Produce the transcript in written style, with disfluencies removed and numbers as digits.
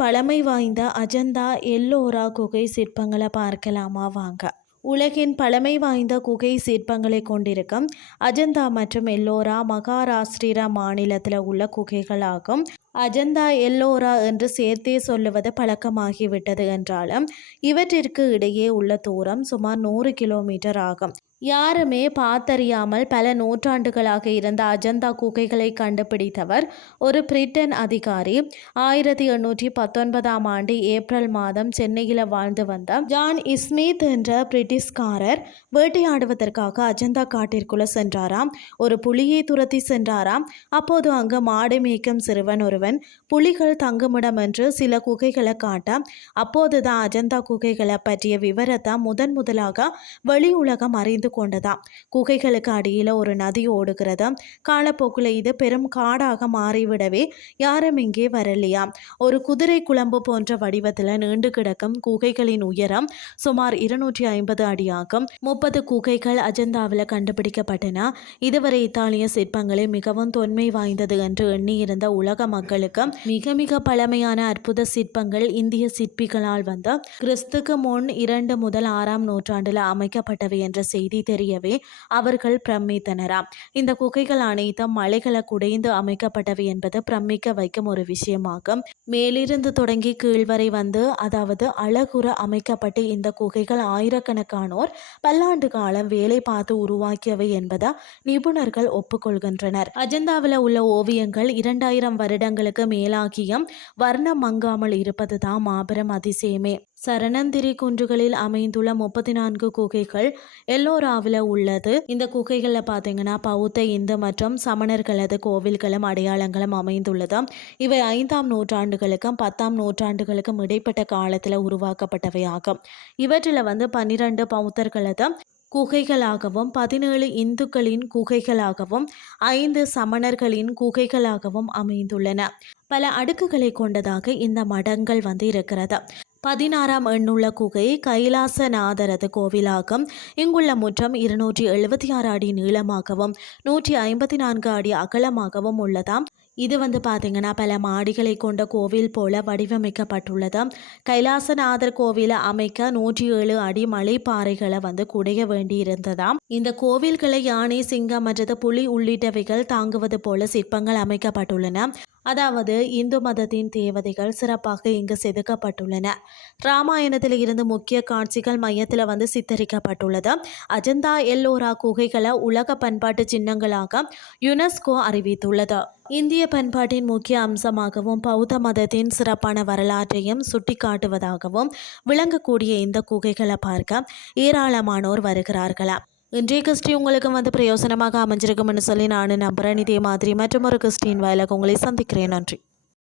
பழமை வாய்ந்த அஜந்தா எல்லோரா குகை சிற்பங்களை பார்க்கலாமா வாங்க. உலகின் பழமை வாய்ந்த குகை சிற்பங்களை கொண்டிருக்கும் அஜந்தா மற்றும் எல்லோரா மகாராஷ்டிரா மாநிலத்தில் உள்ள குகைகளாகும். அஜந்தா எல்லோரா என்று சேர்த்தே சொல்லுவது பழக்கமாகிவிட்டது என்றாலும் இவற்றிற்கு இடையே உள்ள தூரம் சுமார் 100 கிலோமீட்டர் ஆகும். யாருமே பார்த்தறியாமல் பல நூற்றாண்டுகளாக இருந்த அஜந்தா குகைகளை கண்டுபிடித்தவர் ஒரு பிரிட்டன் அதிகாரி. 1819ஆம் ஆண்டு ஏப்ரல் மாதம் சென்னையில் வாழ்ந்து வந்த ஜான் ஸ்மித் என்ற பிரிட்டிஷ்காரர் வேட்டையாடுவதற்காக அஜந்தா காட்டிற்குள்ள சென்றாராம். ஒரு புலியை துரத்தி சென்றாராம். அப்போது அங்கு மாடு மேய்க்கும் சிறுவன் ஒருவன் புலிகள் தங்குமிடம் என்று சில குகைகளை காட்ட அப்போதுதான் அஜந்தா குகைகளை பற்றிய விவரத்தை முதலாக வெளி உலகம் அறிந்து கொண்டதாம். குகைகளுக்கு அடியில் ஒரு நதி ஓடுகிறது. காலப்போக்கில் இது பெரும் காடாக மாறிவிடவே யாரும் இங்கே வரலையா. ஒரு குதிரை குழம்பு போன்ற வடிவத்தில் நீண்டு கிடக்கும் குகைகளின் உயரம் சுமார் 250 அடியாகும். 30 குகைகள் அஜந்தாவில் கண்டுபிடிக்கப்பட்டன. இதுவரை இத்தாலிய சிற்பங்களை மிகவும் தொன்மை வாய்ந்தது என்று எண்ணியிருந்த உலக மக்களுக்கு மிக பழமையான அற்புத சிற்பங்கள் இந்திய சிற்பிகளால் வந்த கிறிஸ்துக்கு முன் 2 முதல் 6ஆம் நூற்றாண்டில் அமைக்கப்பட்டவை என்ற செய்தி தெரியவே அவர்கள் பிரமித்தனராம். இந்த குகைகள் அனைத்தும் மலைகளை குடைந்து அமைக்கப்பட்டவை என்பது பிரமிக்க வைக்கும் ஒரு விஷயமாகும். மேலிருந்து தொடங்கி கீழ்வரை வந்து அதாவது அழகுற அமைக்கப்பட்டு இந்த குகைகள் ஆயிரக்கணக்கானோர் பல்லாண்டு காலம் வேலை பார்த்து உருவாக்கியவை என்பதை நிபுணர்கள் ஒப்புக்கொள்கின்றனர். அஜந்தாவில் உள்ள ஓவியங்கள் 2000 வருடங்களுக்கு மேலாகியும் வர்ணம் மங்காமல் இருப்பது தான் மாபெரும் அதிசயமே. சரணந்திரி குன்றுகளில் அமைந்துள்ள 34 குகைகள் எல்லோராவில் உள்ளது. இந்த குகைகளில் பார்த்தீங்கன்னா பௌத்த, இந்து மற்றும் சமணர்களது கோவில்களும் அடையாளங்களும் அமைந்துள்ளது. இவை 5ஆம் நூற்றாண்டுகளுக்கும் 10ஆம் நூற்றாண்டுகளுக்கும் இடைப்பட்ட காலத்தில் உருவாக்கப்பட்டவையாகும். இவற்றில் 12 பௌத்தர்களது குகைகளாகவும் 17 இந்துக்களின் குகைகளாகவும் 5 சமணர்களின் குகைகளாகவும் அமைந்துள்ளன. பல அடுக்குகளை கொண்டதாக இந்த மடங்கள் இருக்கிறது. 16ஆம் எண்ணுள்ள குகை கைலாசநாதரது கோவிலாகும். இங்குள்ள முற்றம் 276 அடி நீளமாகவும் 154 அடி அகலமாகவும் உள்ளதாம். இது பார்த்தீங்கன்னா பல மாடிகளை கொண்ட கோவில் போல வடிவமைக்கப்பட்டுள்ளது. கைலாசநாதர் கோவிலை அமைக்க 107 அடி மலைப்பாறைகளை குடைய வேண்டியிருந்ததாம். இந்த கோவில்களை யானை, சிங்கம் மற்றது புலி உள்ளிட்டவைகள் தாங்குவது போல சிற்பங்கள் அமைக்கப்பட்டுள்ளன. அதாவது இந்து மதத்தின் தேவதைகள் சிறப்பாக இங்கு செதுக்கப்பட்டுள்ளன. ராமாயணத்தில் இருந்து முக்கிய காட்சிகள் மையத்தில் சித்தரிக்கப்பட்டுள்ளது. அஜந்தா எல்லோரா குகைகளை உலக பண்பாட்டு சின்னங்களாக யுனெஸ்கோ அறிவித்துள்ளது. இந்திய பண்பாட்டின் முக்கிய அம்சமாகவும் பௌத்த மதத்தின் சிறப்பான வரலாற்றையும் சுட்டிக்காட்டுவதாகவும் விளங்கக்கூடிய இந்த குகைகளை பார்க்க ஏராளமானோர் வருகிறார்களா. இன்றைய கிறிஸ்டி உங்களுக்கு பிரயோசனமாக அமைஞ்சிருக்கும்னு சொல்லி நான் நம்புகிறேன். இதே மாதிரி மற்றும் ஒரு கிறிஸ்டின் வாயிலாக உங்களை சந்திக்கிறேன். நன்றி.